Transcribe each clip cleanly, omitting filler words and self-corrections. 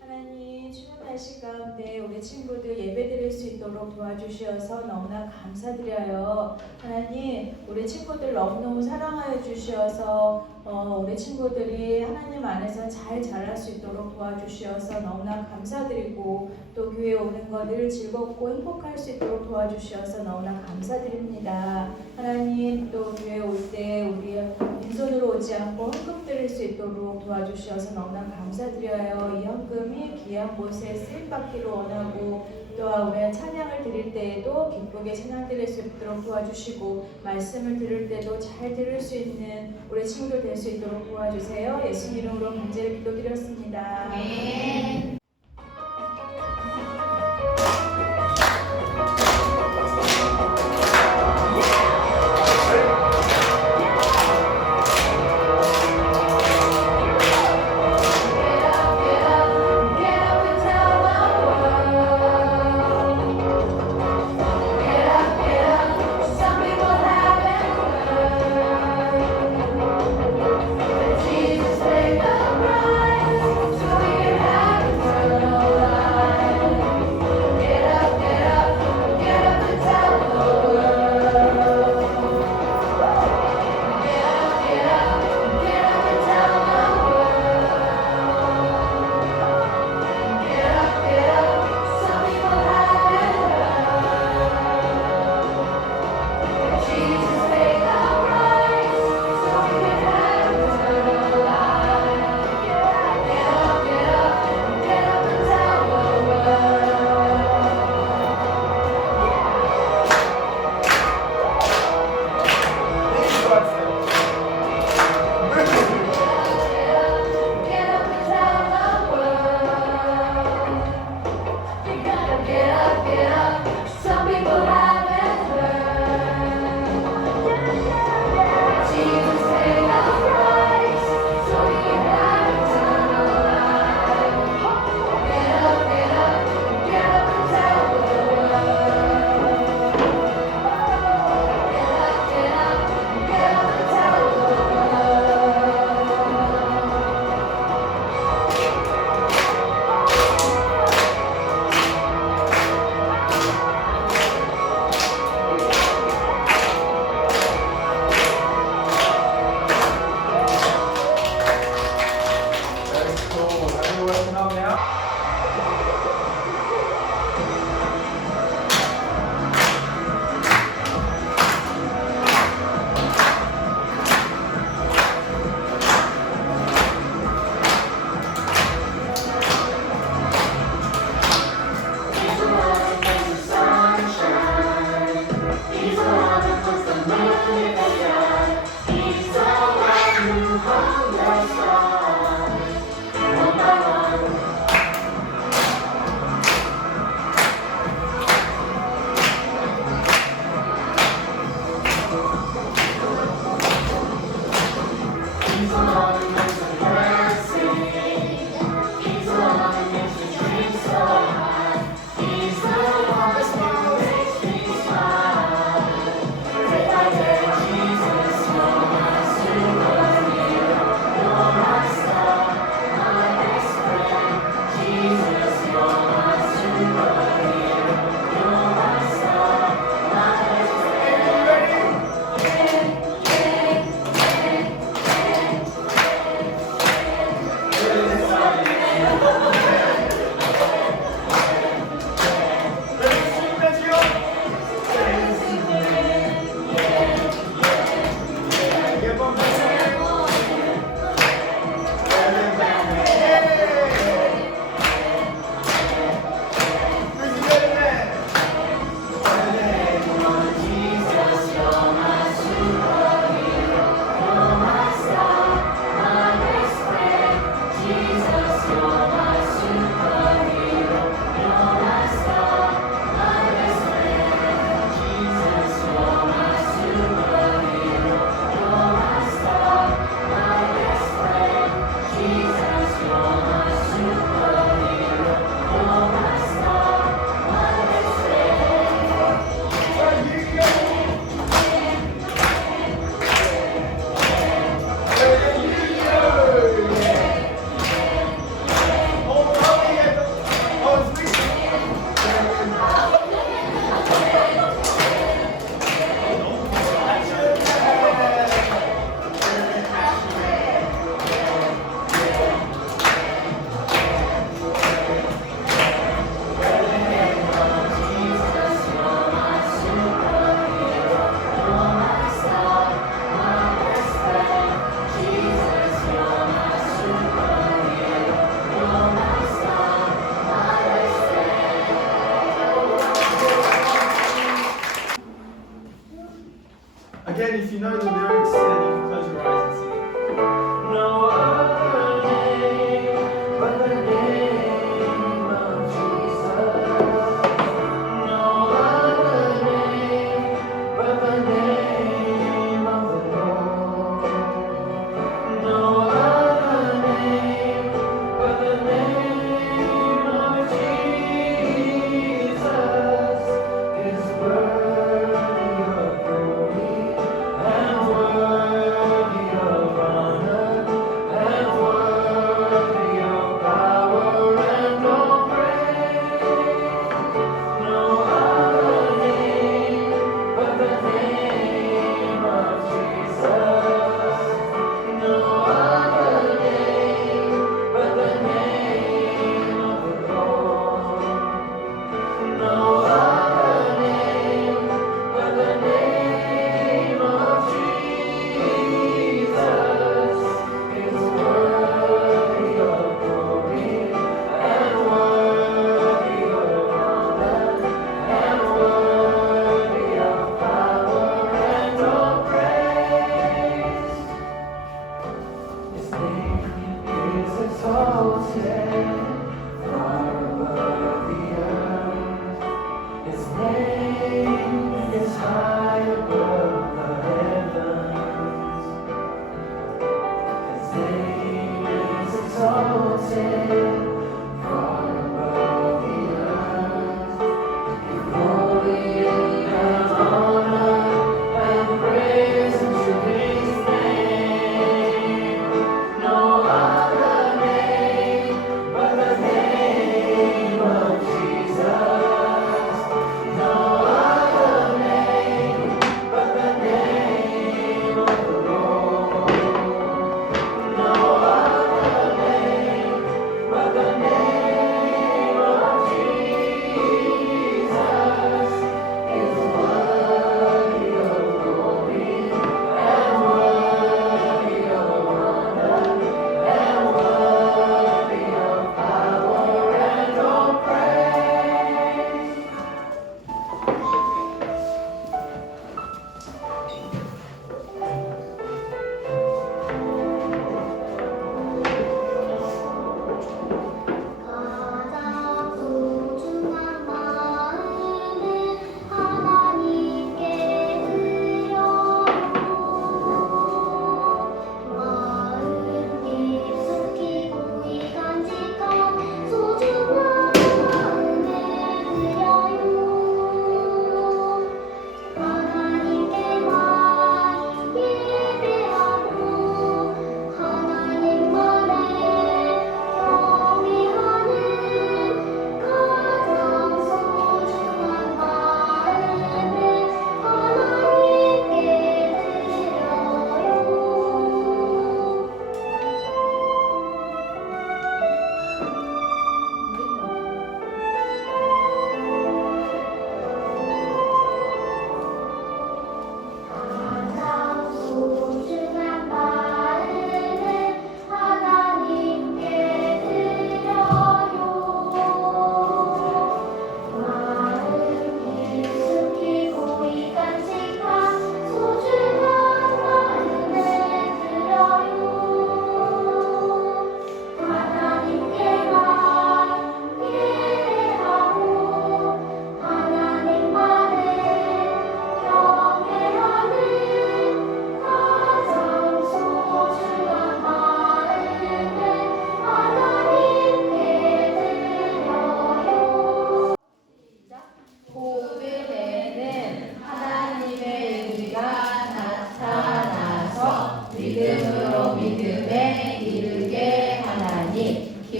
하나님 추운 날씨 가운데 우리 친구들 예배드릴 수 있도록 도와주시어서 너무나 감사드려요. 하나님 우리 친구들 너무너무 사랑하여 주시어서 우리 친구들이 하나님 안에서 잘 자랄 수 있도록 도와주시어서 너무나 감사드리고 또 교회 오는 거 늘 즐겁고 행복할 수 있도록 도와주시어서 너무나 감사드립니다. 하나님 또 교회 올 때 우리 빈손으로 오지 않고 헌금 드릴 수 있도록 도와주셔서 너무나 감사드려요. 이 헌금이 귀한 곳에 쓰임받기를 원하고 또한 우리가 찬양을 드릴 때에도 기쁘게 찬양 드릴 수 있도록 도와주시고 말씀을 들을 때도 잘 들을 수 있는 우리 친구들 될 수 있도록 도와주세요. 예수 이름으로 간절히 기도드렸습니다. 아멘.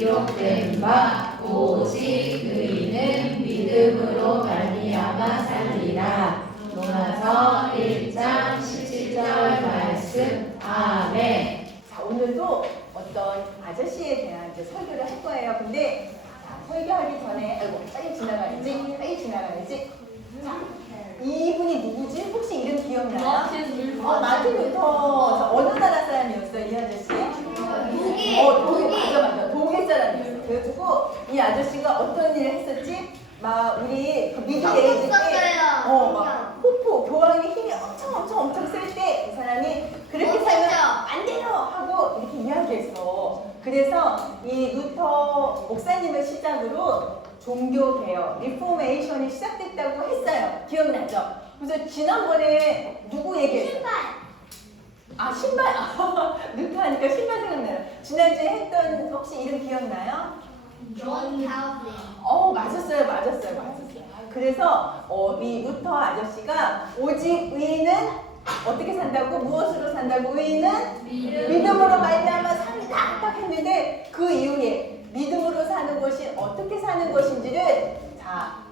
기록된 바 오직 의인은 믿음으로 말미암아 살리라. 로마서 1장 17절 말씀. 아멘. 자, 오늘도 어떤 아저씨에 대한 이제 설교를 할 거예요. 근데 설교하기 전에 아이고 빨리 지나가야지. 자, 이분이 누구지? 혹시 이름 기억나요? 마틴 루터. 자, 어느 나라 사람이었어요, 이 아저씨? 독일. 맞아. 독일 사람이었어. 그래가지고 이 아저씨가 어떤 일을 했었지? 막 우리 그 미드 에이지 때, 막 폭포 교황의 힘이 엄청 쓸 때 이 사람이 그렇게 살면 안 돼요 하고 이렇게 이야기했어. 그래서 이 루터 목사님을 시작으로 종교 개혁, 리포메이션이 시작됐다고 했어요. 기억나죠? 그래서 지난번에 누구 얘기했어요? 신발. 루터 하니까 신발 생각나요. 지난주에 했던 혹시 이름 기억나요? 존 칼빈. 맞았어요. 그래서 이 루터 아저씨가 오직 의인은 어떻게 산다고? 무엇으로 산다고? 의인은 믿음으로 말미암아 삽니다. 딱 했는데 그 이후에 믿음으로 사는 것이 어떻게 사는 것인지를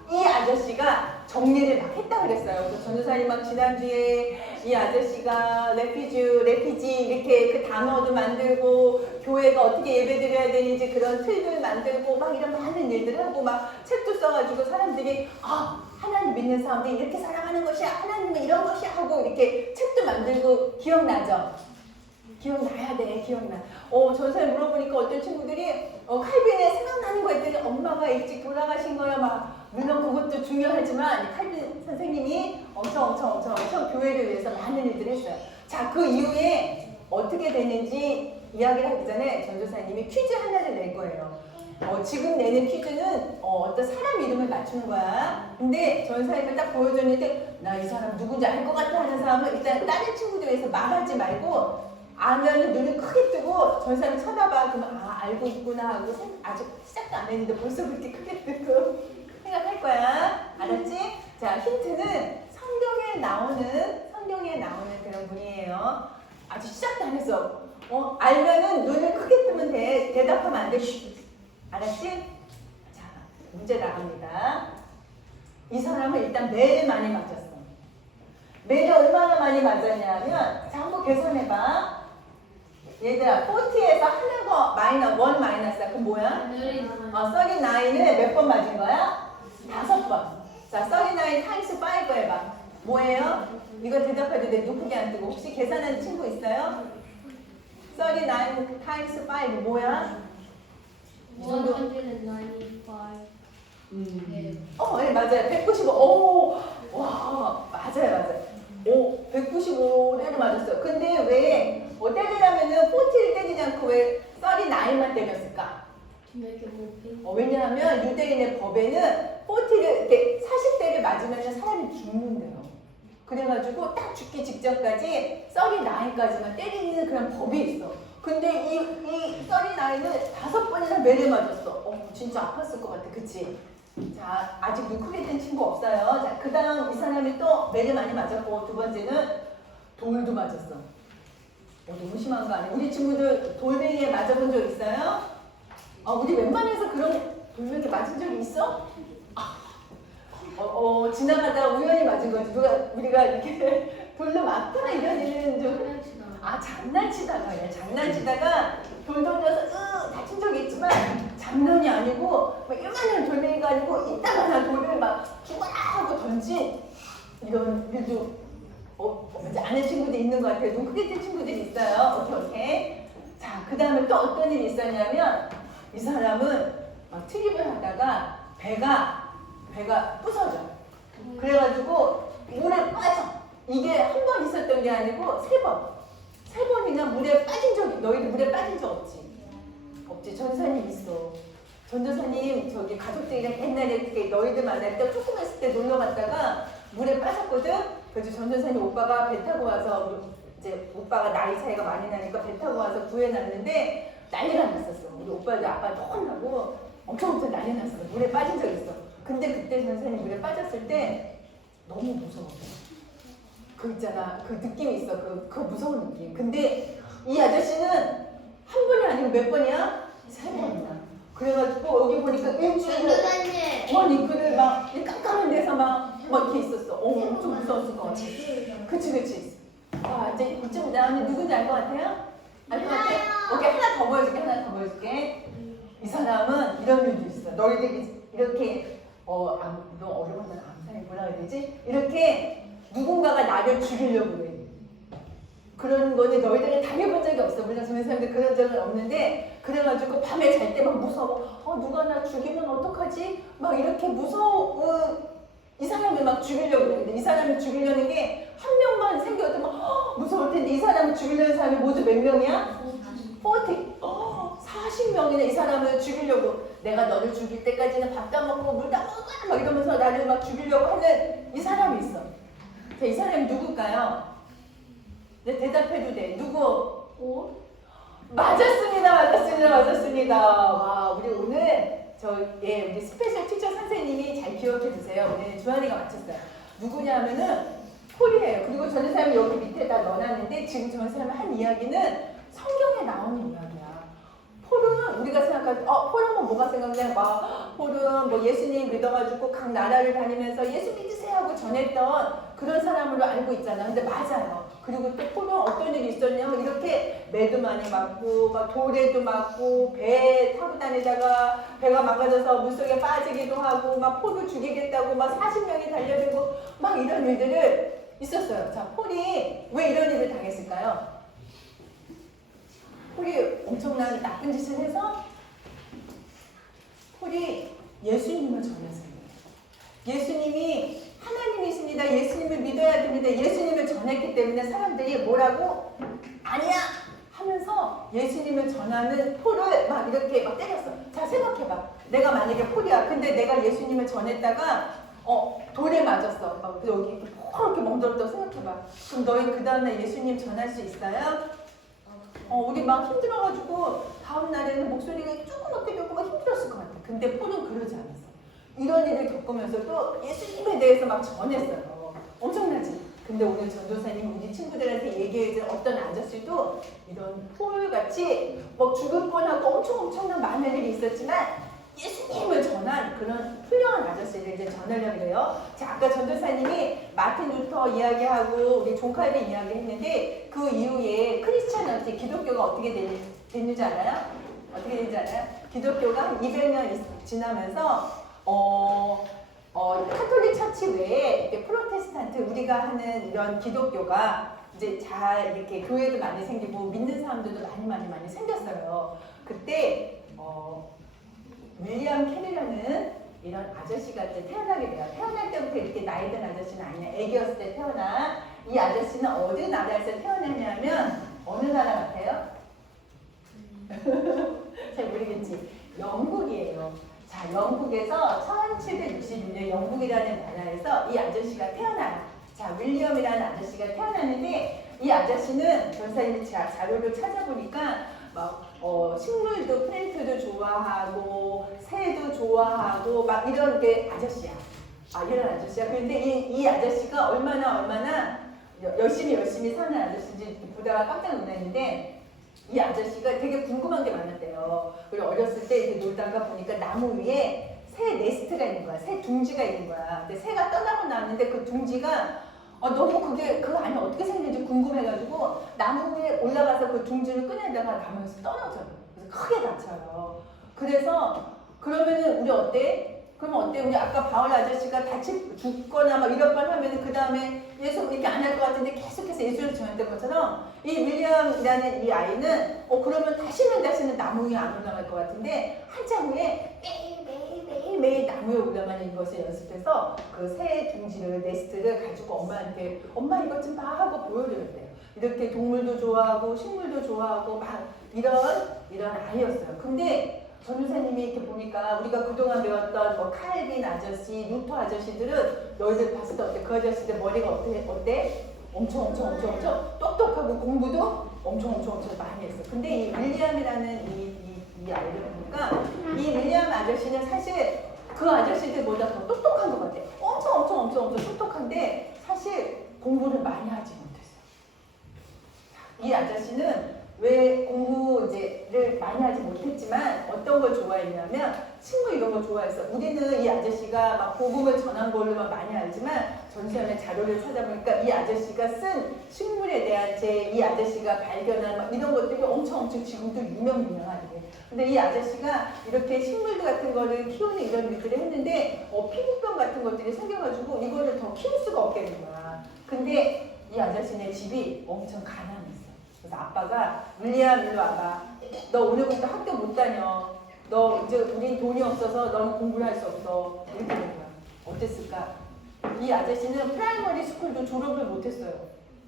이 아저씨가 정리를 막 했다 그랬어요. 그 전도사님 막 지난주에 이 아저씨가 레피지 이렇게 그 단어도 만들고 교회가 어떻게 예배드려야 되는지 그런 틀을 만들고 막 이런 많은 일들을 하고 막 책도 써가지고 사람들이 하나님 믿는 사람들이 이렇게 살아가는 것이야, 하나님은 이런 것이야 하고 이렇게 책도 만들고. 기억나죠? 기억나야 돼. 기억나. 전사님 물어보니까 어떤 친구들이 칼빈에 생각나는 거 있더니 엄마가 일찍 돌아가신 거야. 막 물론 그것도 중요하지만 칼빈 선생님이 엄청 교회를 위해서 많은 일들을 했어요. 자, 그 이후에 어떻게 되는지 이야기를 하기 전에 전도사님이 퀴즈 하나를 낼 거예요. 지금 내는 퀴즈는 어떤 사람 이름을 맞추는 거야. 근데 전사님을 딱 보여줬는데 나 이 사람 누군지 알 것 같아 하는 사람은 일단 다른 친구들 위해서 말하지 말고 알면 눈을 크게 뜨고 전사님 쳐다봐. 그러면 알고 있구나 하고 아직 시작도 안 했는데 벌써 그렇게 크게 뜨고 생각할 거야. 알았지? 자, 힌트는 성경에 나오는 그런 분이에요. 아직 시작도 안 했어. 알면은 눈을 크게 뜨면 돼. 대답하면 안 돼. 알았지? 자, 문제 나갑니다. 이 사람은 일단 매를 많이 맞았어. 매를 얼마나 많이 맞았냐면, 자, 한번 계산해봐. 얘들아, 40에서 하는 거 마이너스야. 그럼 뭐야? 39을 몇 번 맞은 거야? 5번. 자, 39 times 5 해봐. 뭐예요? 이거 대답해도 돼. 누구게 안 뜨고. 혹시 계산하는 친구 있어요? 39 times 5 뭐야? 195. 네, 맞아요. 195. 와, 맞아요. 195대를 맞았어요. 근데 왜 때리려면은 40를 때리지 않고 왜 39만 때렸을까? 왜냐하면 유대인의 법에는 40를 이렇게 40대를 맞으면 사람이 죽는데요. 그래가지고 딱 죽기 직전까지 39까지만 때리는 그런 법이 있어. 근데 이 39을 5번이나 매를 맞았어. 진짜 아팠을 것 같아. 그치? 자, 아직 눈 크게 뜬 친구 없어요. 자, 그 다음 이 사람이 또 매를 많이 맞았고, 두 번째는 돌도 맞았어. 너무 심한 거 아니야? 우리 친구들 돌멩이에 맞아본 적 있어요? 우리 웬만해서 그런 돌멩이 맞은 적이 있어? 지나가다가 우연히 맞은 거지. 우리가 이렇게 돌로 맞거나 이런 일은 좀. 장난치다가 돌 던져서 다친 적이 있지만 장난이 아니고 막 이만한 돌멩이가 아니고 이따만한 돌을 막 죽어라 하고 던진 이런 일도 이제 아는 친구들이 있는 것 같아요. 눈 크게 뜬 친구들이 있어요. 오케이. 자, 그 다음에 또 어떤 일이 있었냐면 이 사람은 막 트립을 하다가 배가 부서져. 그래가지고 물에 빠져. 이게 한 번 있었던 게 아니고 3번. 3번이나 물에 빠진 적이, 너희들 물에 빠진 적 없지? 없지. 전도사님 있어. 전도사님 저기 가족들이랑 옛날에 너희들 만날 때 조금 했을 때 놀러 갔다가 물에 빠졌거든? 그래서 전도사님 오빠가 배 타고 와서 이제 오빠가 나이 차이가 많이 나니까 배 타고 와서 구해놨는데 난리가 났었어. 우리 오빠도 아빠한테 혼나고 엄청 난리 났어. 물에 빠진 적 있어. 근데 그때 전도사님 물에 빠졌을 때 너무 무서워. 그 있잖아, 그 느낌이 있어. 그 무서운 느낌. 근데 이 아저씨는 한 번이 아니고 몇 번이야? 3번이야. 그래가지고 여기 보니까 일주일을 전도사님. 링크를 막 깜깜한 데서 막 이렇게 있었어. 엄청 무서웠을 것 같아. 그치. 아, 이제 이쯤 나오면 누군지 알 것 같아요? 알 것 같아? 오케이, 하나 더 보여줄게. 이 사람은 이런 일도 있어. 너희들이 이렇게, 너 어려운데 감사해. 뭐라 해야 되지? 이렇게 누군가가 나를 죽이려고 그래. 그런 거는 너희들은 당해본 적이 없어. 물론 저희 사람들 그런 적은 없는데, 그래가지고 밤에 잘 때 막 무서워. 누가 나 죽이면 어떡하지? 막 이렇게 무서워. 이 사람을 막 죽이려고 그래. 근데 이 사람을 죽이려는 게 한 명만 생겨도 막 무서울 텐데, 이 사람을 죽이려는 사람이 모두 몇 명이야? 40. 40명이나 이 사람을 죽이려고. 내가 너를 죽일 때까지는 밥 다 먹고 물 다 먹어 막 이러면서 나를 막 죽이려고 하는 이 사람이 있어. 자, 이 사람이 누굴까요? 네, 대답해도 돼. 누구? 맞았습니다. 와, 우리 오늘 우리 스페셜 티처 선생님이 잘 기억해 주세요. 오늘 주한이가 맞췄어요. 누구냐면은 폴이에요. 그리고 전도사님이 여기 밑에다 넣어놨는데, 지금 전도사님이 한 이야기는 성경에 나오는 이야기야. 폴은 우리가 생각할 때, 폴하면 뭐가 생각나요? 폴은 뭐 예수님 믿어가지고 각 나라를 다니면서 예수 믿으세요 하고 전했던 그런 사람으로 알고 있잖아. 근데 맞아요. 그리고 또 폴은 어떤 일이 있었냐면, 이렇게 매도 많이 맞고, 막 돌에도 맞고, 배 타고 다니다가 배가 망가져서 물속에 빠지기도 하고, 막 폴을 죽이겠다고 막 40명이 달려들고, 막 이런 일들을 있었어요. 자, 폴이 왜 이런 일을 당했을까요? 폴이 엄청난 나쁜 짓을 해서 폴이 예수님을 전했어요. 예수님이 하나님이십니다. 예수님을 믿어야 됩니다. 예수님을 전했기 때문에 사람들이 뭐라고? 아니야! 하면서 예수님을 전하는 폴을 막 이렇게 막 때렸어. 자, 생각해봐. 내가 만약에 폴이야. 근데 내가 예수님을 전했다가 돌에 맞았어. 여기 이렇게 멍들었다고 생각해봐. 그럼 너희 그 다음날 예수님 전할 수 있어요? 우리 막 힘들어가지고 다음 날에는 목소리가 조그맣게 되고 막 힘들었을 것 같아. 근데 폴은 그러지 않았어. 이런 일을 겪으면서도 예수님에 대해서 막 전했어요. 엄청나지? 근데 오늘 전도사님 우리 친구들한테 얘기해준 어떤 아저씨도 이런 폴같이 막 죽을 뻔하고 엄청난 많은 일이 있었지만 예수님을 전한 그런 훌륭한 아저씨를 이제 전하려고 해요. 자, 아까 전도사님이 마틴 루터 이야기하고 우리 존 칼빈 이야기했는데, 그 이후에 크리스찬한테 기독교가 어떻게 됐는지 알아요? 어떻게 됐는지 알아요? 기독교가 한 200년 지나면서 카톨릭 처치 외에 이렇게 프로테스탄트, 우리가 하는 이런 기독교가 이제 잘 이렇게 교회도 많이 생기고 믿는 사람들도 많이 생겼어요. 그때 윌리엄 캐리라는 이런 아저씨가 이제 태어나게 돼요. 태어날 때부터 이렇게 나이 든 아저씨는 아니야. 애기였을 때 태어나. 이 아저씨는 어느 나라에서 태어났냐면, 어느 나라 같아요? 잘 모르겠지. 영국이에요. 자, 영국에서 1766년 영국이라는 나라에서 이 아저씨가 태어나요. 자, 윌리엄이라는 아저씨가 태어났는데, 이 아저씨는 전사님이 자료를 찾아보니까 막 식물도 플랜트도 좋아하고 새도 좋아하고 막 이런 게 아저씨야. 이런 아저씨야. 그런데 이 아저씨가 얼마나 열심히 사는 아저씨인지 보다가 깜짝 놀랐는데, 이 아저씨가 되게 궁금한 게 많았대요. 그리고 어렸을 때 이렇게 놀다가 보니까 나무 위에 새 네스트가 있는 거야. 새 둥지가 있는 거야. 근데 새가 떠나고 나왔는데 그 둥지가 너무 그게 그 안에 어떻게 생긴지 궁금해가지고 나무 위에 올라가서 그 둥지를 꺼내다가 나무에서 떨어져요. 그래서 크게 다쳐요. 그래서 그러면은 우리 어때? 그러면 어때? 우리 아까 바울 아저씨가 죽거나 막 이런 말 하면은 그 다음에 예수 이렇게 안 할 것 같은데 계속해서 예수를 전했던 것처럼, 이 윌리엄이라는 이 아이는 그러면 다시는 나무 위에 안 올라갈 것 같은데, 한참 후에 매일 나무에 올라가는 것을 연습해서 그 새 둥지를, 네스트를 가지고 엄마한테 엄마 이것 좀 봐 하고 보여드렸대요. 이렇게 동물도 좋아하고 식물도 좋아하고 막 이런 아이였어요. 근데 전도사님이 이렇게 보니까 우리가 그동안 배웠던 뭐 칼빈 아저씨, 루터 아저씨들은 너희들 봤을 때 어때? 그 아저씨들 머리가 어때? 엄청 똑똑하고 공부도 엄청 많이 했어. 근데 이 윌리엄이라는 이 아이를 보니까 이 윌리엄 아저씨는 사실 그 아저씨들보다 더 똑똑한 것 같아. 엄청 똑똑한데 사실 공부를 많이 하지 못했어. 이 아저씨는 왜 공부를 많이 하지 못했지만 어떤 걸 좋아했냐면 식물 이런 거 좋아했어. 우리는 이 아저씨가 막 복음을 전한 걸로만 많이 알지만 전시원의 자료를 찾아보니까 이 아저씨가 쓴 식물에 대한 이 아저씨가 발견한 막 이런 것들이 엄청 지금도 유명하대. 근데 이 아저씨가 이렇게 식물들 같은 거를 키우는 이런 일들을 했는데 피부병 같은 것들이 생겨가지고 이거를 더 키울 수가 없겠는 거야. 근데 이 아저씨네 집이 엄청 가난했어. 그래서 아빠가 윌리엄 일로 와봐. 너 오늘부터 학교 못 다녀. 너 이제 우린 돈이 없어서 너는 공부를 할 수 없어. 이렇게 된 거야. 어땠을까? 이 아저씨는 프라이머리 스쿨도 졸업을 못했어요.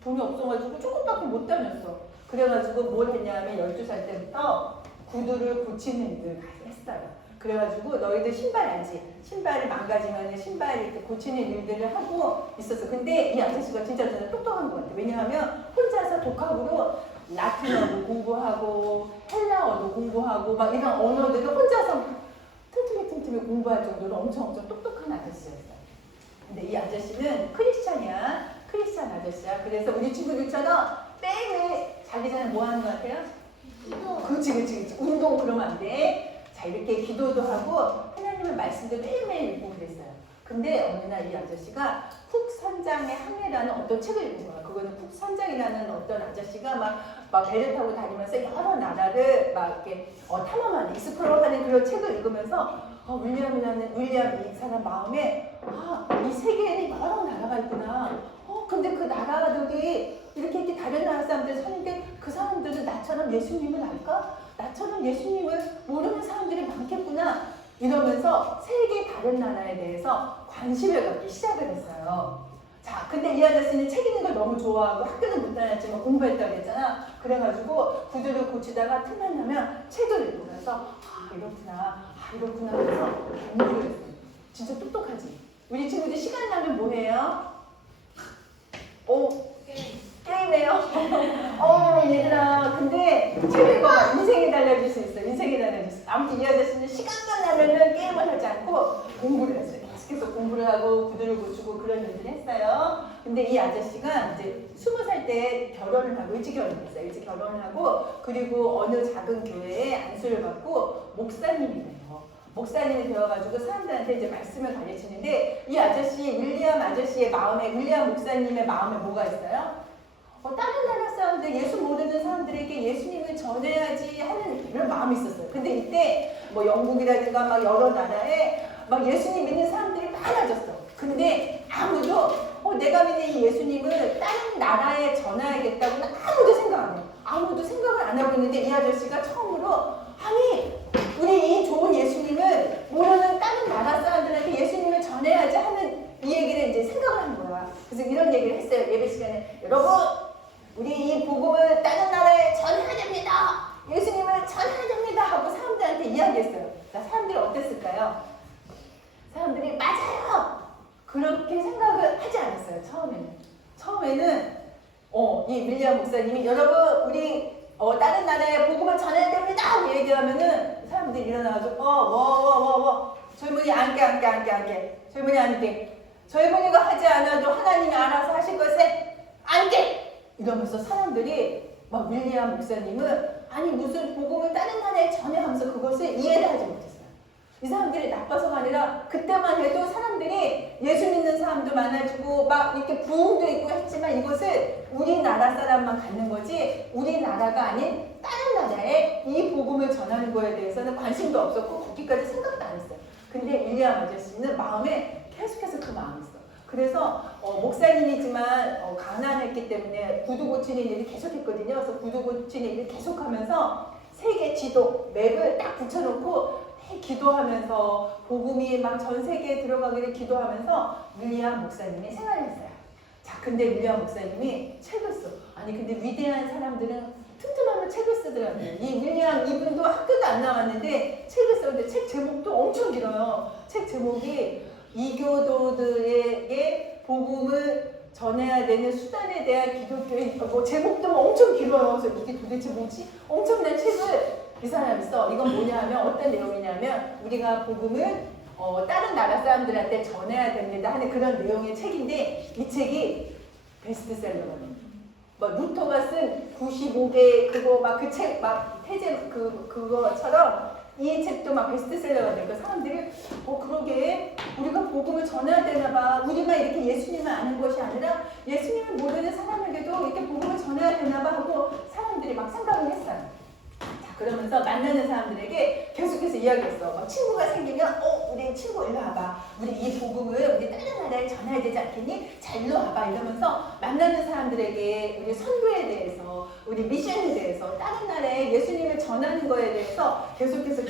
돈이 없어가지고 조금밖에 못 다녔어. 그래가지고 뭘 했냐면 12살 때부터 구두를 고치는 일을 했어요. 그래가지고 너희들 신발 알지? 신발이 망가지면 신발 이렇게 고치는 일들을 하고 있었어. 근데 이 아저씨가 진짜 똑똑한 것 같아. 왜냐하면 혼자서 독학으로 라틴어도 공부하고 헬라어도 공부하고 막 이런 언어들을 혼자서 틈틈이 공부할 정도로 엄청 똑똑한 아저씨였어요. 근데 이 아저씨는 크리스찬이야. 크리스찬 아저씨야. 그래서 우리 친구들처럼 매일매일 자기 전에 뭐 하는 것 같아요? 그렇지. 운동 그러면 안 돼. 자, 이렇게 기도도 하고 하나님의 말씀도 매일매일 읽고 그랬어요. 근데 어느 날 이 아저씨가 푹선장의 항해라는 어떤 책을 읽은 거야. 그거는 푹선장이라는 어떤 아저씨가 막 배를 타고 다니면서 여러 나라를 막 이렇게 탐험하는, 익스플로어하는 그런 책을 읽으면서 윌리엄 이 사람 마음에 이 세계에는 여러 나라가 있구나. 근데 그 나라들이 이렇게 다른 나라 사람들 사는데 그 사람들은 나처럼 예수님을 알까? 나처럼 예수님을 모르는 사람들이 많겠구나. 이러면서 세계 다른 나라에 대해서 관심을 갖기 시작을 했어요. 자, 근데 이 아저씨는 책 읽는 걸 너무 좋아하고 학교는 못 다녔지만 공부했다고 했잖아. 그래가지고 구두를 고치다가 틈만 나면 책을 읽으면서 이렇구나 하면서 공부를 했어요. 진짜 똑똑하지? 우리 친구들 시간 나면 뭐 해요? 게임해요. 얘들아, 근데 책을 봐. 인생이 달라질 수 있어. 아무튼 이 아저씨는 시간만 나면은 게임을 하지 않고 공부를 했어요. 계속해서 공부를 하고 구두를 고치고 그런 일을 했어요. 근데 이 아저씨가 이제 20살 때 결혼을 하고 일찍 결혼했어요. 일찍 결혼을 하고 그리고 어느 작은 교회에 안수를 받고 목사님이 돼요. 목사님이 되어가지고 사람들한테 이제 말씀을 가르치는데 이 아저씨, 윌리엄 아저씨의 마음에, 윌리엄 목사님의 마음에 뭐가 있어요? 다른 나라 사람들, 예수 모르는 사람들에게 예수님을 전해야지 하는 이런 마음이 있었어요. 근데 이때 뭐 영국이라든가 막 여러 나라에 막 예수님 믿는 사람들이 많아졌어. 근데 아무도 내가 믿는 이 예수님을 다른 나라에 전해야겠다고는 아무도 생각 안 해요. 아무도 생각을 안 하고 있는데 이 아저씨가 처음으로 우리 이 좋은 예수님을 모르는 다른 나라 사람들한테 예수님을 전해야지 하는 이 얘기를 이제 생각을 한 거야. 그래서 이런 얘기를 했어요. 예배 시간에. 여러분, 우리 이 복음을 다른 나라에 전해야 됩니다. 예수님을 전해야 됩니다. 하고 사람들한테 이야기했어요. 자, 사람들이 어땠을까요? 사람들이 맞아요. 그렇게 생각을 하지 않았어요. 처음에는 이 윌리엄 목사님이 여러분 우리 다른 나라에 복음을 전해야 됩니다. 얘기하면은 사람들이 일어나가지고 젊은이 앉게. 젊은이 앉게. 젊은이가 하지 않아도 하나님이 알아서 하실 것에 앉게. 이러면서 사람들이 막 윌리엄 목사님은 무슨 복음을 다른 나라에 전해하면서 그것을 이해를 하지 못했어요. 이 사람들이 나빠서가 아니라 그때만 해도 사람들이 예수 믿는 사람도 많아지고 막 이렇게 부흥도 있고 했지만 이것을 우리나라 사람만 갖는 거지 우리나라가 아닌 다른 나라에 이 복음을 전하는 거에 대해서는 관심도 없었고 거기까지 생각도 안 했어요. 근데 윌리엄 아저씨는 마음에 계속해서 그 마음이 있어. 그래서 목사님이지만 가난했기 때문에 구두 고치는 일을 계속했거든요. 그래서 구두 고치는 일을 계속하면서 세계 지도 맵을 딱 붙여놓고 기도하면서 복음이 막 전 세계에 들어가기를 기도하면서 윌리엄 목사님이 생활했어요. 자, 근데 윌리엄 목사님이 책을 써. 근데 위대한 사람들은 틈틈하면 책을 쓰더라고요. 이 윌리엄 이분도 학교도 안 나왔는데 책을 썼는데 책 제목도 엄청 길어요. 책 제목이 이교도들에게 복음을 전해야 되는 수단에 대한 기독교인 제목도 엄청 길어요. 그래서 이게 도대체 뭐지? 엄청난 책을 이 사람이 써. 이건 뭐냐면 어떤 내용이냐면 우리가 복음을 다른 나라 사람들한테 전해야 됩니다 하는 그런 내용의 책인데 이 책이 베스트셀러거든요. 루터가 쓴 95개 그거 막 그 책 막 태제 그거처럼 이 책도 막 베스트셀러가 되고 사람들이 그러게 우리가 복음을 전해야 되나 봐. 우리만 이렇게 예수님을 아는 것이 아니라 예수님을 모르는 사람에게도 이렇게 복음을 전해야 되나 봐 하고 사람들이 막 생각을 했어요. 자, 그러면서 만나는 사람들에게 계속해서 이야기했어. 막 친구가 생기면 우리 친구 일로 와봐. 우리 이 복음을 우리 다른 나라에 전해야 되지 않겠니? 자, 일로 와봐. 이러면서 만나는 사람들에게 우리 선교에 대해서 우리 미션에 대해서 다른 나라에 예수님을 전하는 거에 대해서 계속해서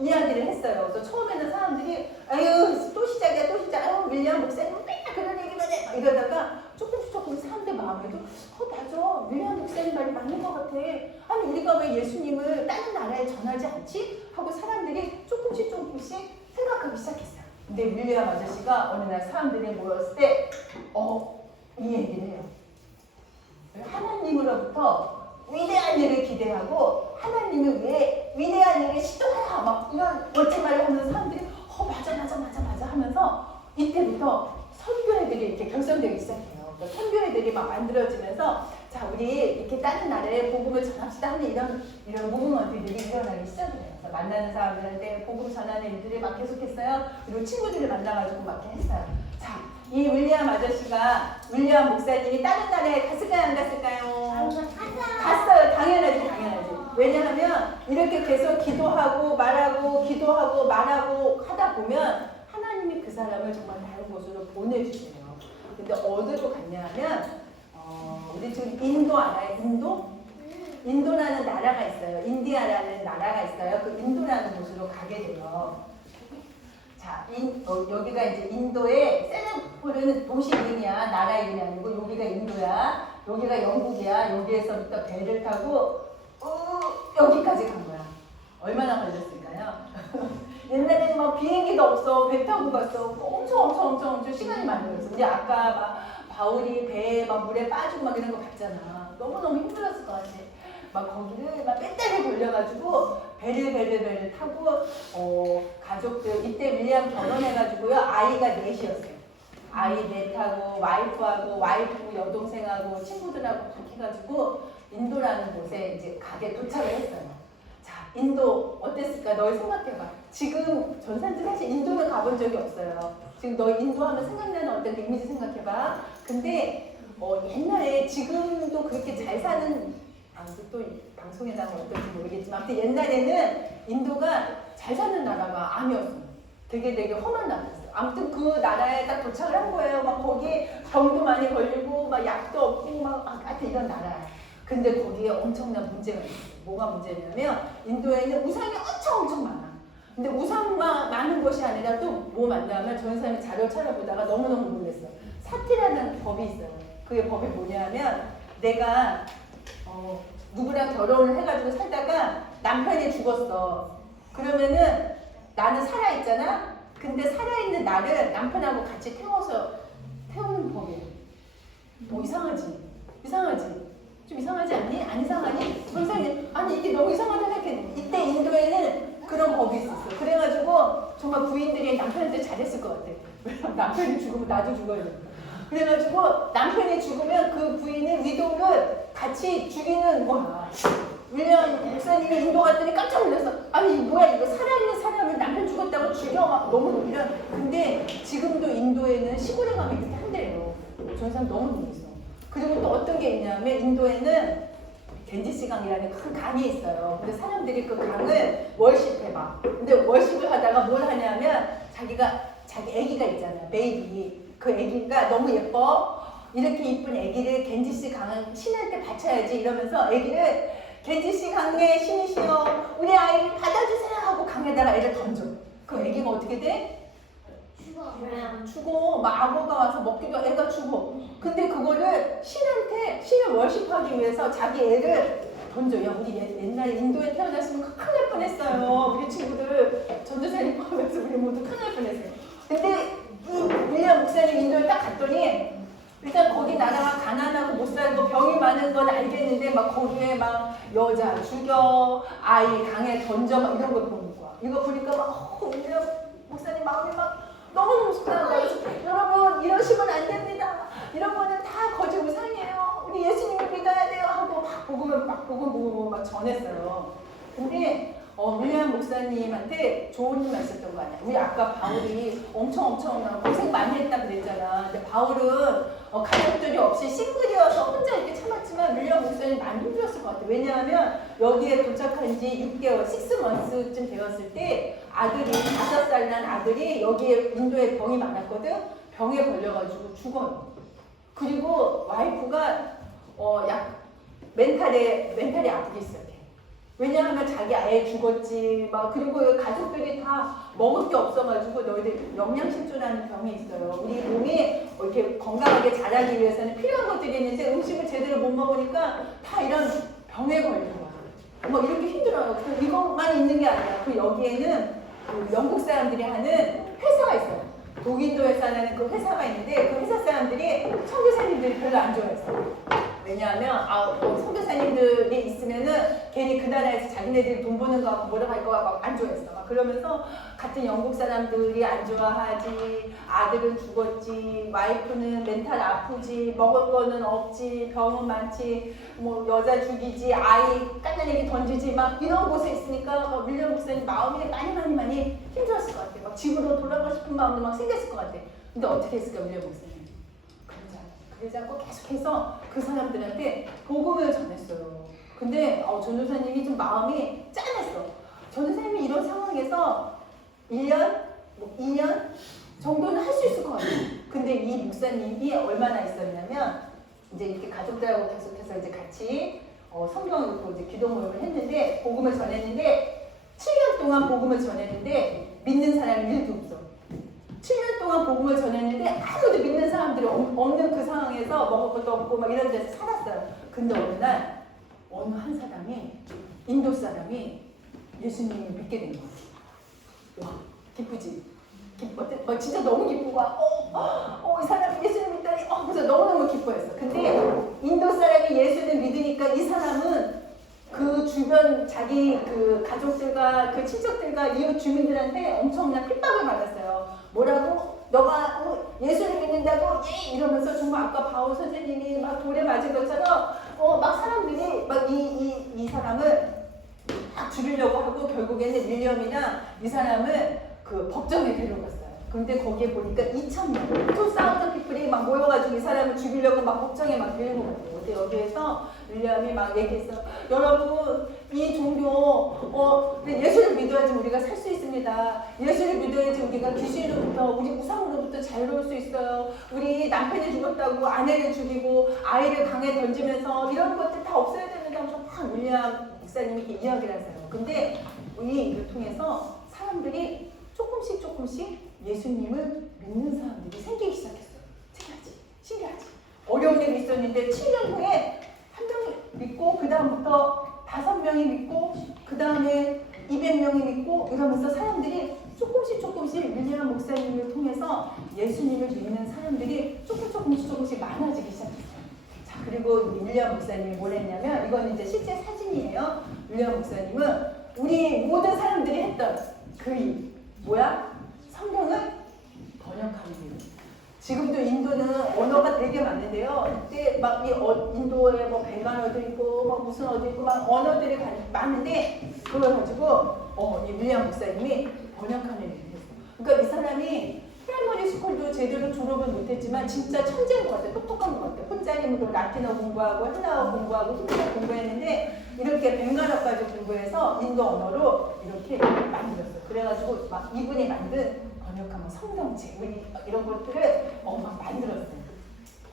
이야기를 했어요. 그래서 처음에는 사람들이 아유 또 시작이야 또 시작. 아유 윌리엄 목사님 맨날 그런 얘기만 해. 막 이러다가 조금씩 사람들 마음에도 맞아 윌리엄 목사님 말이 맞는 것 같아. 아니 우리가 왜 예수님을 다른 나라에 전하지 않지? 하고 사람들이 조금씩 생각하기 시작했어요. 근데 윌리엄 아저씨가 어느 날 사람들이 모였을 때 이 얘기를 해요. 하나님으로부터 위대한 일을 기대하고 하나님이 왜 위대한 일을 시도하라 막 이런 멋진 말을 하면서 사람들이 맞아 하면서 이때부터 선교회들이 이렇게 결성되기 시작해요. 그러니까 선교회들이 막 만들어지면서 자 우리 이렇게 다른 나라에 복음을 전합시다 하는 이런 무브먼트들이 일어나기 시작해요. 그래서 만나는 사람들한테 복음 전하는 일들이 막 계속했어요. 그리고 친구들을 만나가지고 막 이렇게 했어요. 자, 이 윌리엄 아저씨가 윌리엄 목사님이 다른 나라에 갔을까요 안 갔을까요? 갔어요. 당연하지. 왜냐하면 이렇게 계속 기도하고 말하고 하다 보면 하나님이 그 사람을 정말 다른 곳으로 보내주세요. 근데 어디로 갔냐 하면 우리 지금 인도 알아요? 인도라는 나라가 있어요. 인디아라는 나라가 있어요. 그 인도라는 곳으로 가게 돼요. 자, 여기가 이제 인도의 세네포르는 도시 이름이야. 나라 이름이 아니고 여기가 인도야. 여기가 영국이야. 여기에서부터 배를 타고 여기까지 간 거야. 얼마나 걸렸을까요? 옛날에는 막 비행기도 없어. 배 타고 갔어. 엄청 시간이 많이 걸렸어. 우리 아까 막 바울이 배에 막 물에 빠지고 막 이런 거 봤잖아. 너무너무 힘들었을 것 같아. 막 거기를 막 빼빼리 돌려가지고 배를 타고 가족들 이때 윌리엄 결혼해가지고요 아이가 넷이었어요. 아이 넷하고 와이프 여동생하고 친구들하고 막 해가지고 인도라는 곳에 이제 가게 도착을 했어요. 자 인도 어땠을까? 너 생각해봐. 지금 전산지 사실 인도는 가본 적이 없어요. 지금 너 인도 하면 생각나는 어떤 이미지 생각해봐. 근데 옛날에 지금도 그렇게 잘 사는 또 방송에 나오면 어떨지 모르겠지만 아무튼 옛날에는 인도가 잘 사는 나라가 아니었어요. 되게 험한 나라였어요. 아무튼 그 나라에 딱 도착을 한 거예요. 막 거기 병도 많이 걸리고 막 약도 없고 막 하여튼 이런 나라예요. 근데 거기에 엄청난 문제가 있어요. 뭐가 문제냐면 인도에는 우상이 엄청 많아. 근데 우상만 많은 것이 아니라 또 뭐 만나면 전 사람이 자료 찾아보다가 너무너무 놀랐어요. 사티라는 법이 있어요. 그게 법이 뭐냐면 내가 누구랑 결혼을 해가지고 살다가 남편이 죽었어. 그러면은 나는 살아있잖아? 근데 살아있는 나를 남편하고 같이 태우는 법이에요. 이상하지? 좀 이상하지 않니? 안 이상하니? 선생님, 아니 이게 너무 이상하다 생각해. 이때 인도에는 그런 법이 있었어. 그래가지고 정말 부인들이 남편한테 잘했을 것 같아. 왜냐면 남편이 죽으면 나도 죽어야 돼. 그래가지고 남편이 죽으면 그 부인의 위도를 같이 죽이는 거야. 윌리엄 목사님이 인도 갔더니 깜짝 놀랐어. 아니 뭐야 이거 살아있는 사람을 남편 죽었다고 죽여 막 너무 놀라. 근데 지금도 인도에는 시골에 가면 이렇게 한대요. 저 사람 너무 놀랐어. 그리고 또 어떤 게 있냐면 인도에는 겐지스 강이라는 큰 강이 있어요. 근데 사람들이 그 강을 월십해봐. 근데 월십을 하다가 뭘 하냐면 자기 아기가 있잖아요. 베이비. 그 아기가 너무 예뻐. 이렇게 이쁜 아기를 겐지스 강은 신한테 바쳐야지 이러면서 아기를 겐지스 강의 신이시여 우리 아이를 받아주세요 하고 강에다가 애를 던져. 그 아기가 어떻게 돼? 죽어. 막 악어가 와서 먹기도 애가 죽어. 근데 그거를 신을 월십하기 위해서 자기 애를 던져. 야 우리 옛날에 인도에 태어났으면 큰일 날 뻔했어요. 우리 친구들 전도사님 포함해서 우리 모두 큰일 날 뻔했어요. 근데 이 윌리엄 목사님 인도에 딱 갔더니 일단 거기 나라가 가난하고 못 살고 병이 많은 건 알겠는데 막 거기에 막 여자 죽여 아이 강에 던져 막 이런 걸 보는 거야. 이거 보니까 막 윌리엄 목사님 마음이 막 너무너무 속상하다. 여러분 이러시면 안 됩니다. 이런 거는 다 거짓 우상이에요. 우리 예수님을 믿어야 돼요 하고 막 복음을 막 복음 막 전했어요. 근데 윌리엄 목사님한테 좋은 일만 있었던 거 아니야. 우리 아까 바울이 엄청 고생 많이 했다 그랬잖아. 근데 바울은 가족들이 없이 싱글이어서 혼자 이렇게 참았지만 윌리엄 목사님 많이 힘들었을 것 같아. 왜냐하면 여기에 도착한 지 6개월, 6months쯤 되었을 때 아들이 5살 난 아들이 여기에 인도에 병이 많았거든. 병에 걸려가지고 죽어요. 그리고 와이프가 멘탈이 아프게 있어요. 왜냐하면 자기 아예 죽었지, 막, 그리고 가족들이 다 먹을 게 없어가지고 너희들 영양실조라는 병이 있어요. 우리 몸이 이렇게 건강하게 자라기 위해서는 필요한 것들이 있는데 음식을 제대로 못 먹으니까 다 이런 병에 걸린 거야. 막 이렇게 힘들어요. 이것만 있는 게 아니라 그 여기에는 그 영국 사람들이 하는 회사가 있어요. 독일도 회사라는 그 회사가 있는데 그 회사 사람들이 선교사님들이 별로 안 좋아했어요. 왜냐하면 선교사님들이 있으면은 괜히 그 나라에서 자기네들이 돈 버는 거 같고 뭐라고 할 거 같고 안 좋아했어. 막 그러면서 같은 영국 사람들이 안 좋아하지, 아들은 죽었지, 와이프는 멘탈 아프지, 먹을 거는 없지, 병은 많지, 뭐 여자 죽이지, 아이 깐난애기 던지지, 막 이런 곳에 있으니까 윌리엄 목사님 마음이 많이 힘들었을 것 같아. 막 집으로 돌아가고 싶은 마음도 막 생겼을 것 같아. 근데 어떻게 했을까 윌리엄 목사님? 그러지 않고 계속해서 그 사람들한테 복음을 전했어요. 근데 전도사님이 좀 마음이 짠했어. 전도사님이 이런 상황에서 1년, 2년 정도는 할 수 있을 것 같아요. 근데 이 목사님이 얼마나 있었냐면 이제 이렇게 가족들하고 계속해서 이제 같이 성경을 읽고 이제 기도 모임을 했는데 복음을 전했는데 7년 동안 복음을 전했는데 믿는 사람이 1도 없어. 7년 동안 복음을 전했는데 아무도 믿는 사람들이 없는 그 상황에서 먹을 것도 없고 막 이런 데서 살았어요. 근데 어느 날 어느 한 사람이 인도 사람이 예수님을 믿게 된 거야. 와 기쁘지? 막 진짜 너무 기쁘고 이 사람이 예수를 믿다니 그래서 너무너무 기뻐했어. 근데 인도 사람이 예수를 믿으니까 이 사람은 그 주변 자기 그 가족들과 그 친척들과 이웃 주민들한테 엄청난 핍박을 받았어요. 뭐라고? 너가 예수를 믿는다고 이러면서 정말 아까 바울 선생님이 막 돌에 맞은 것처럼 막 사람들이 막 이 사람을 막 죽이려고 하고 결국에는 윌리엄이나 이 사람을 그 법정에 데려갔어요. 근데 거기에 보니까 2,000명, 2,000 피플이 막 모여가지고 이 사람을 죽이려고 막 법정에 막 데리고 갔대요. 근데 여기에서 윌리엄이 막 얘기했어. 여러분, 이 종교, 예수를 믿어야지 우리가 살 수 있습니다. 예수를 믿어야지 우리가 귀신으로부터, 우리 우상으로부터 자유로울 수 있어요. 우리 남편이 죽었다고 아내를 죽이고 아이를 강에 던지면서 이런 것들 다 없애야 됩니다. 하면서 막 윌리엄 목사님이 이렇게 이야기를 하세요. 근데 이 일을 통해서 사람들이 조금씩 예수님을 믿는 사람들이 생기기 시작했어요. 신기하지? 어려운 일이 있었는데 7년 후에 한 명이 믿고 그 다음부터 5명이 믿고 그 다음에 200명이 믿고 이러면서 사람들이 조금씩 윌리엄 목사님을 통해서 예수님을 믿는 사람들이 조금씩 많아지기 시작했어요. 자, 그리고 윌리엄 목사님이 뭘 했냐면 이건 이제 실제 사진이에요. 윌리엄 목사님은 우리 모든 사람들이 했던 그 일 뭐야? 성경을 번역하는 일. 지금도 인도는 언어가 되게 많은데요. 그때 막 인도에 뭐 벵갈어도 있고 막 무슨 어도 있고 막 언어들이 많은데 그걸 가지고 이 윌리엄 목사님이 번역하는 일을 했어요. 그러니까 이 사람이 프라이머리 스쿨도 제대로 졸업은 못했지만 진짜 천재인 것 같아요. 똑똑한 것 같아요. 혼자 힘으로 라틴어 공부하고 헬라어 공부하고 히브리어 공부했는데 이렇게 벵갈어까지 공부해서 인도 언어로 이렇게 만들었어요. 그래가지고 막 이분이 만든 번역하면 성경책 이런 것들을 막 만들었어요.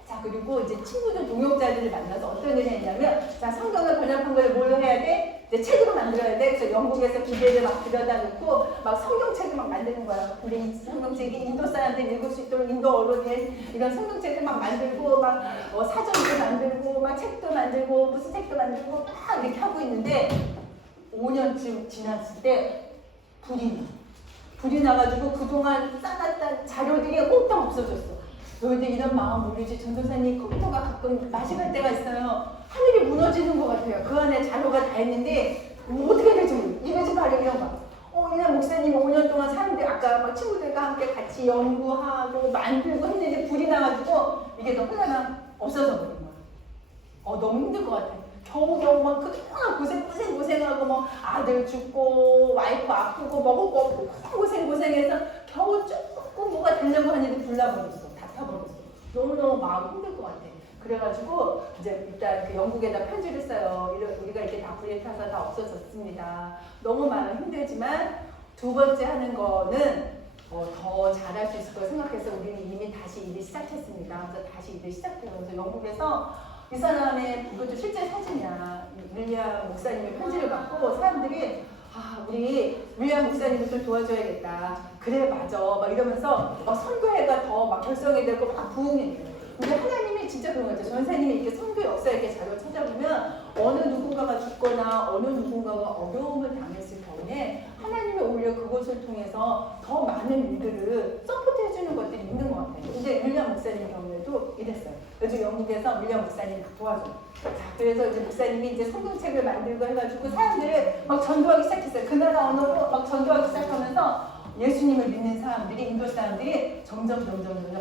자, 그리고 이제 친구들 동역자들을 만나서 어떤 일을 했냐면 자, 성경을 번역한 걸 뭘로 해야 돼? 이제 책으로 만들어야 돼. 그래서 영국에서 기계를 막 들여다 놓고 막 성경책을 막 만드는 거야. 근데 이 성경책이 인도 사람들이 읽을 수 있도록 인도어로 된 이런 성경책을 막 만들고 막 사전도 만들고 막 책도 만들고 무슨 책도 만들고 막 이렇게 하고 있는데 5년쯤 지났을 때 불이 나가지고 그동안 쌓았던 자료들이 몽땅 없어졌어. 너희들 이런 마음 모르지? 전도사님 컴퓨터가 가끔 마시갈 때가 있어요. 하늘이 무너지는 것 같아요. 그 안에 자료가 다 있는데 어떻게 될지 모르겠어요. 이거 좀 바르면 막 이런 목사님이 5년 동안 사는데 아까 막 친구들과 함께 같이 연구하고 만들고 했는데 불이 나가지고 이게 너 하나만 없어져 버린 거야. 너무 힘들 것 같아. 겨우겨우 막 그동안 고생하고 뭐 아들 죽고 와이프 아프고 먹을 거 없고 고생해서 겨우 조금 뭐가 되려고 하는데 불나버렸어. 다 타버렸어. 너무너무 마음 힘들 것 같아. 그래가지고 이제 일단 그 영국에다 편지를 써요. 우리가 이렇게 다 불에 타서 다 없어졌습니다. 너무 마음 힘들지만 두 번째 하는 거는 더 잘할 수 있을 거 생각해서 우리는 이미 다시 일을 시작했습니다. 그래서 다시 일을 시작해요. 그래서 영국에서 이 사람의 이것도 실제 사진이야. 윌리엄 목사님의 편지를 받고 사람들이 우리 윌리엄 목사님을 좀 도와줘야겠다. 그래 맞아. 막 이러면서 막 선교회가 더 막 결성이 되고 막 부흥이 돼요. 근데 하나님이 진짜 그런 거 같아요. 전사님이 이렇게 선교 역사 이렇게 자료 찾아보면 어느 누군가가 죽거나 어느 누군가가 어려움을 당했을 경우에 하나님이 오히려 그것을 통해서 더 많은 일들을 서포트해주는 것들이 있는 것 같아요. 근데 윌리엄 목사님 경우에도 이랬어요. 요즘 영국에서 윌리엄 목사님 도와줘요. 자, 그래서 이제 목사님이 이제 성경책을 만들고 해가지고 사람들을 막 전도하기 시작했어요. 그 나라 언어로 막 전도하기 시작하면서 예수님을 믿는 사람들이 인도 사람들이 점점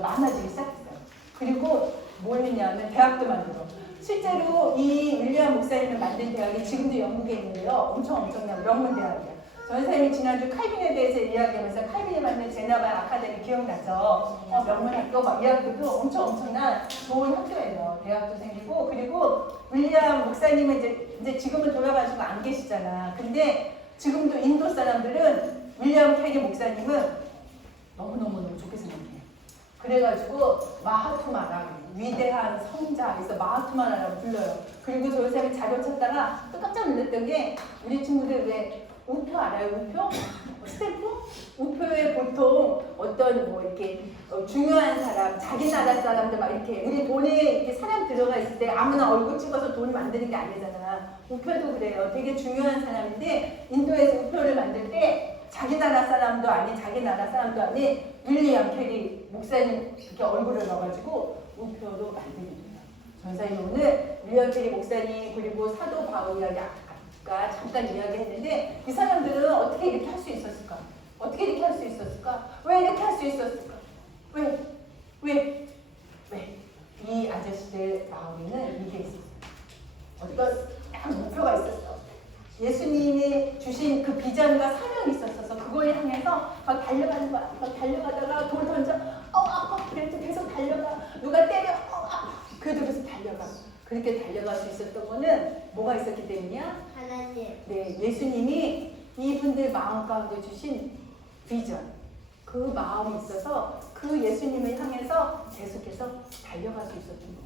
많아지기 시작했어요. 그리고 뭘 했냐면 대학도 만들어. 실제로 이 윌리엄 목사님을 만든 대학이 지금도 영국에 있는데요. 엄청난 명문 대학이에요. 전사님이 지난주 칼빈에 대해서 이야기하면서 칼빈이 만든 제나바 아카데미 기억나죠? 명문 학교 막 이 학교도 엄청난 좋은 학교예요. 대학도 생기고 그리고 윌리엄 목사님은 이제 지금은 돌아가시고 안 계시잖아. 근데 지금도 인도 사람들은 윌리엄 캐리 목사님은 너무너무 좋게 생각해요. 그래가지고 마하투마라 위대한 성자 그래서 마하투마라라고 불러요. 그리고 저 사람이 자료 찾다가 또 깜짝 놀랐던 게 우리 친구들 왜 우표 알아요? 우표? 스탬프? 우표에 보통 어떤 뭐 이렇게 중요한 사람, 자기 나라 사람들 막 이렇게 우리 돈에 이렇게 사람 들어가 있을 때 아무나 얼굴 찍어서 돈 만드는 게 아니잖아. 우표도 그래요. 되게 중요한 사람인데 인도에서 우표를 만들 때 자기 나라 사람도 아닌 자기 나라 사람도 아닌 윌리엄 캐리 목사님 이렇게 얼굴을 넣어가지고 우표로 만들게 돼요. 전사님 오늘 윌리엄 캐리 목사님 그리고 사도 바울 이야기 아까 잠깐 이야기했는데 이 사람들은 어떻게 이렇게 할 수 있었을까? 어떻게 이렇게 할 수 있었을까? 왜 이렇게 할 수 있었을까? 왜? 이 아저씨들 마음에는 이게 있었어요. 어떤 딱 목표가 있었어. 예수님이 주신 그 비전과 사명이 있었어서 그걸 향해서 막 달려가는 거야. 막 달려가다가 돌 던져. 아파. 그래도 계속 달려가. 누가 때려. 아파. 그래도 계속 달려가. 그렇게 달려갈 수 있었던 거는 뭐가 있었기 때문이야? 하나님. 네, 예수님이 이분들 마음 가운데 주신 비전. 그 마음이 있어서 그 예수님을 향해서 계속해서 달려갈 수 있었던 거예요.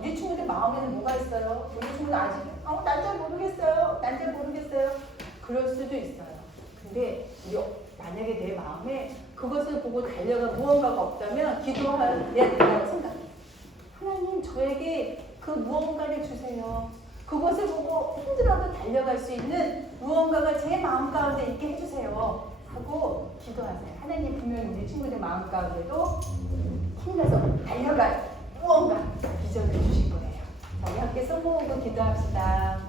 우리 친구들 마음에는 뭐가 있어요? 우리 친구는 아직 난 잘 모르겠어요. 그럴 수도 있어요. 근데 만약에 내 마음에 그것을 보고 달려갈 무언가가 없다면 기도해야 된다고 생각해. 하나님 저에게 그 무언가를 주세요. 그것을 보고 힘들어도 달려갈 수 있는 무언가가 제 마음 가운데 있게 해주세요. 하고 기도하세요. 하나님 분명히 우리 친구들 마음 가운데도 힘내서 달려갈 무언가 비전을 주실 거예요. 자, 우리 함께 손 모으고 기도합시다.